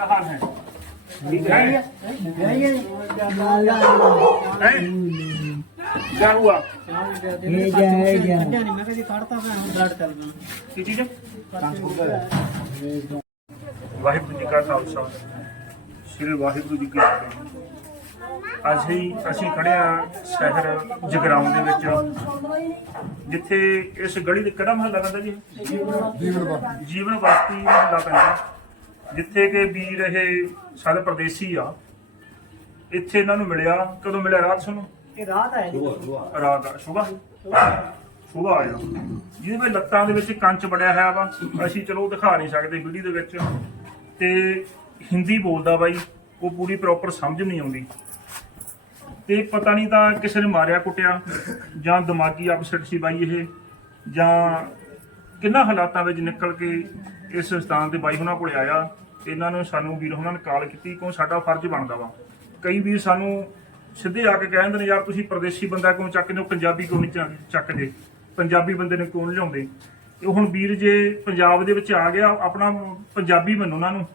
ਹਾਲ ਹੈ ਠੀਕ ਹੈ हैं? क्या हुआ ਕੀ ਚੀਜ਼ ਵਾਹਿਗੁਰੂ ਜੀ ਕਾ ਖਾਲਸਾ ਸ੍ਰੀ ਵਾਹਿਗੁਰੂ ਜੀ ਕੀ ਫਤਿਹ ਅਸੀਂ ਅਸੀਂ ਖੜੇ ਆ ਸ਼ਹਿਰ ਜਗਰਾਉਂ ਦੇ ਵਿੱਚ ਜਿੱਥੇ ਇਸ ਗਲੀ ਦੇ ਕਿਹੜਾ ਮਹੱਲਾ ਪੈਂਦਾ ਜੀ ਜੀਵਨ ਬਸਤੀ ਮਹੱਲਾ ਪੈਂਦਾ ਜਿੱਥੇ ਕਿ ਵੀਰ ਇਹ ਸਾਡੇ ਪ੍ਰਦੇਸੀ ਆ ਇੱਥੇ ਇਹਨਾਂ ਨੂੰ ਮਿਲਿਆ ਕਦੋਂ ਮਿਲਿਆ ਰਾਤ ਸੁਣੋ ਰਾਤ ਆ ਸੁਬਾ ਸੁਬਾ ਆਇਆ ਜਿਹਦੇ ਵਿੱਚ ਲੱਤਾਂ ਦੇ ਵਿੱਚ ਕੰਚ ਬੜਿਆ ਹੋਇਆ ਵਾ ਅਸੀਂ ਚਲੋ ਦਿਖਾ ਨਹੀਂ ਸਕਦੇ ਵੀਡੀਓ ਦੇ ਵਿੱਚ। ਤੇ ਹਿੰਦੀ ਬੋਲਦਾ ਬਾਈ ਉਹ ਪੂਰੀ ਪ੍ਰੋਪਰ ਸਮਝ ਨਹੀਂ ਆਉਂਦੀ। ਤੇ ਪਤਾ ਨਹੀਂ ਤਾਂ ਕਿਸੇ ਨੇ ਮਾਰਿਆ ਕੁੱਟਿਆ ਜਾਂ ਦਿਮਾਗੀ ਅਪਸੈਟ ਸੀ ਬਾਈ ਇਹ ਜਾਂ ਕਿੰਨਾ ਹਾਲਾਤਾਂ ਵਿੱਚ ਨਿਕਲ ਕੇ ਇਸ ਸਥਾਨ ਤੇ ਬਾਈ ਹੁਣਾਂ ਕੋਲੇ ਆਇਆ। ਇਹਨਾਂ ਨੂੰ ਸਾਨੂੰ ਵੀਰ ਉਹਨਾਂ ਨੇ ਕਾਲ ਕੀਤੀ ਕਿਉਂ ਸਾਡਾ ਫਰਜ਼ ਬਣਦਾ ਵਾ। ਕਈ ਵੀਰ ਸਾਨੂੰ ਸਿੱਧੇ ਆ ਕੇ ਕਹਿੰਦੇ ਨੇ, ਯਾਰ ਤੁਸੀਂ ਪਰਦੇਸੀ ਬੰਦਾ ਕਿਉਂ ਚੱਕਦੇ ਹੋ ਪੰਜਾਬੀ ਕਿਉਂ ਨਹੀਂ ਚੱਕ- ਚੱਕਦੇ ਪੰਜਾਬੀ ਬੰਦੇ ਨੂੰ ਕਿਉਂ ਨਹੀਂ ਲਿਆਉਂਦੇ? ਇਹ ਹੁਣ ਵੀਰ ਜੇ ਪੰਜਾਬ ਦੇ ਵਿੱਚ ਆ ਗਿਆ, ਆਪਣਾ ਪੰਜਾਬੀ ਬਣੋ ਉਹਨਾਂ ਨੂੰ,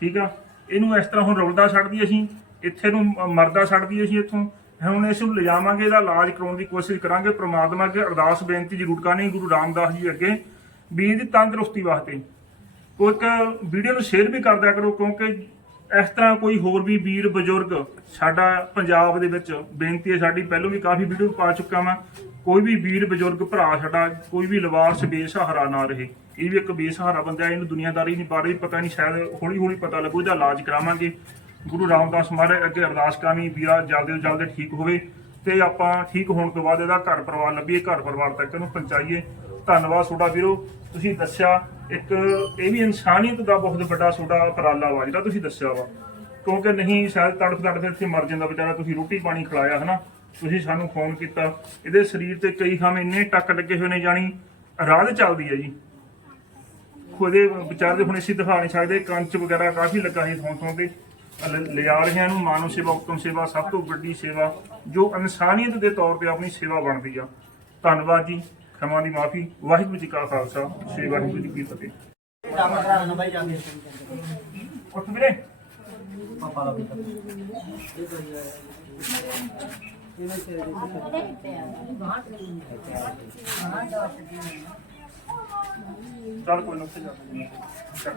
ਠੀਕ ਆ? ਇਹਨੂੰ ਇਸ ਤਰ੍ਹਾਂ ਹੁਣ ਰੁਲਦਾ ਛੱਡਦੀ ਅਸੀਂ, ਇੱਥੇ ਨੂੰ ਮਰਦਾ ਛੱਡਦੀ ਅਸੀਂ ਇੱਥੋਂ। ਹੁਣ ਇਸ ਨੂੰ ਲਿਜਾਵਾਂਗੇ, ਇਹਦਾ ਇਲਾਜ ਕਰਾਉਣ ਦੀ ਕੋਸ਼ਿਸ਼ ਕਰਾਂਗੇ। ਪ੍ਰਮਾਤਮਾ ਅੱਗੇ ਅਰਦਾਸ ਬੇਨਤੀ ਜ਼ਰੂਰ ਕਰਨੀ ਗੁਰੂ ਰਾਮਦਾਸ ਜੀ ਅੱਗੇ, ਵੀ ਇਹਦੀ ਤੰਦਰੁਸਤੀ ਵਾਸਤੇ। ਕੋਈ ਇੱਕ ਵੀਡੀਓ ਨੂੰ ਸ਼ੇਅਰ ਵੀ ਕਰ ਦਿਆ ਕਰੋ, ਕਿਉਂਕਿ ਇਸ ਤਰ੍ਹਾਂ ਕੋਈ ਹੋਰ ਵੀ ਵੀਰ, ਬਜ਼ੁਰਗ ਸਾਡਾ ਪੰਜਾਬ ਦੇ ਵਿੱਚ ਬੇਨਤੀ ਹੈ, ਸਾਡੀ ਪਹਿਲਾਂ ਵੀ ਕਾਫੀ ਵੀਡੀਓ ਪਾ ਚੁੱਕਾ ਮੈਂ ਕੋਈ ਵੀ ਵੀਰ, ਬਜ਼ੁਰਗ, ਭਰਾ ਸਾਡਾ, ਕੋਈ ਵੀ ਲਵਾਰਸ ਬੇਸਹਾਰਾ ਨਾ ਰਹੇ। ਇਹ ਵੀ ਇੱਕ ਬੇਸਹਾਰਾ ਬੰਦਾ ਇਹਨੂੰ ਦੁਨੀਆਦਾਰੀ ਨਹੀਂ, ਬਾਰੇ ਪਤਾ ਨਹੀਂ, ਸ਼ਾਇਦ ਹੌਲੀ ਹੌਲੀ ਪਤਾ ਲੱਗੂ ਇਹਦਾ ਇਲਾਜ ਕਰਾਵਾਂਗੇ। ਗੁਰੂ ਰਾਮਦਾਸ ਮਹਾਰਾਜ ਅੱਗੇ ਅਰਦਾਸ ਕਰਾਂਗੇ ਵੀਰਾ ਜਲਦੀ ਤੋਂ ਜਲਦੀ ਠੀਕ ਹੋਵੇ ਤੇ ਆਪਾਂ ਠੀਕ ਹੋਣ ਤੋਂ ਬਾਅਦ ਇਹਦਾ ਘਰ ਪਰਿਵਾਰ ਲੱਭੀਏ, ਘਰ ਪਰਿਵਾਰ ਤੱਕ ਇਹਨੂੰ ਪਹੁੰਚਾਈਏ। ਧੰਨਵਾਦ ਤੁਹਾਡਾ ਵੀਰੋ। ਤੁਸੀਂ ਦੱਸਿਆ ਇੱਕ ਇਹ ਵੀ ਇਨਸਾਨੀਅਤ ਦਾ ਬਹੁਤ ਵੱਡਾ ਤੁਹਾਡਾ ਉਪਰਾਲਾ ਵਾ, ਜਿਹੜਾ ਤੁਸੀਂ ਦੱਸਿਆ ਵਾ। ਕਿਉਂਕਿ ਨਹੀਂ, ਸ਼ਾਇਦ ਤੜਫ ਤੜਫ ਇੱਥੇ ਮਰ ਜਾਂਦਾ ਵਿਚਾਰਾ, ਤੁਸੀਂ ਰੋਟੀ ਪਾਣੀ ਖਿਲਾਇਆ, ਹਨਾ? ਤੁਸੀਂ ਸਾਨੂੰ ਫੋਨ ਕੀਤਾ। ਇਹਦੇ ਸਰੀਰ ਤੇ ਕਈ ਖਾਮ ਇੰਨੇ ਟੱਕ ਲੱਗੇ ਹੋਏ ਨੇ ਜਾਣੀ, ਰਾਹ ਚੱਲਦੀ ਹੈ ਜੀ। ਖੁਦੇ ਵਿਚਾਰ ਦੇ ਹੁਣ ਅਸੀਂ ਦਿਖਾ ਨਹੀਂ ਸਕਦੇ, ਕੰਚ ਵਗੈਰਾ ਕਾਫੀ ਲੱਗਾ ਸੀ ਥੋਂ ਥੋਂ ਤੇ। ਲਿਆ ਰਹੇ ਹਾਂ ਇਹਨੂੰ, ਮਾਨਵ ਸੇਵਾ, ਉਤਮ ਸੇਵਾ, ਸਭ ਤੋਂ ਵੱਡੀ ਸੇਵਾ, ਜੋ ਇਨਸਾਨੀਅਤ ਦੇ ਤੌਰ ਤੇ ਆਪਣੀ ਸੇਵਾ ਬਣਦੀ ਆ। ਧੰਨਵਾਦ ਜੀ। ਖਮਾ ਦੀ ਮਾਫੀ ਵਾਹਿਗੁਰੂ ਜੀ ਕਾ ਖਾਲਸਾ ਸ੍ਰੀ ਵਾਹਿਗੁਰੂ ਜੀ ਕੀ ਫਤਿਹ ਉੱਠ ਵੀਰੇ ਚੱਲ ਕੋਈ ਨਾ ਉੱਥੇ ਜਾ ਕੇ ਚੱਕ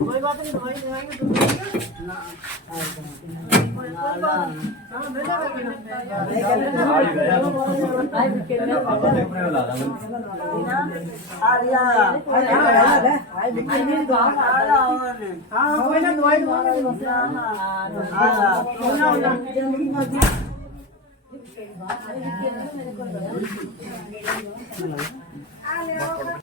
कोई बात नहीं दवाई दवाएंगे तो ना हाँ कोई ना दवाई दवाएंगे ਆ